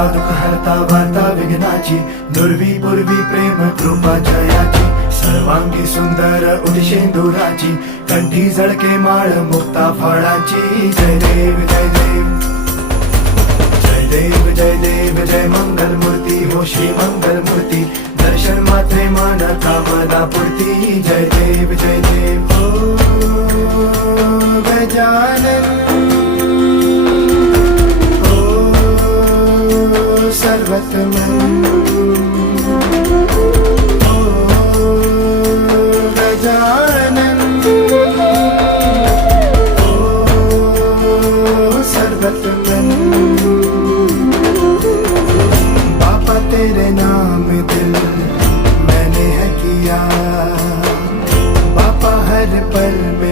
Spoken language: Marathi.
हरता दुःख हरता वार्ता विघ्नाची, दुर्वी पूर्वी प्रेम कृपा जयाची, सर्वांगी सुंदर उदिशेंदुराची, कंठी झळके माळ मुक्ता फळाची. जय देव जय देव जय देव जय देव जय मंगल मूर्ती हो श्री मंगल मूर्ती, दर्शन मात्रे मन कामना पूर्ती. जय देव जय देव हो गजानन हो सर्वतमन हो गजानन हो सर्वतमन. बाबा तेरे नाम दिल मैंने है किया, बाबा हर पल में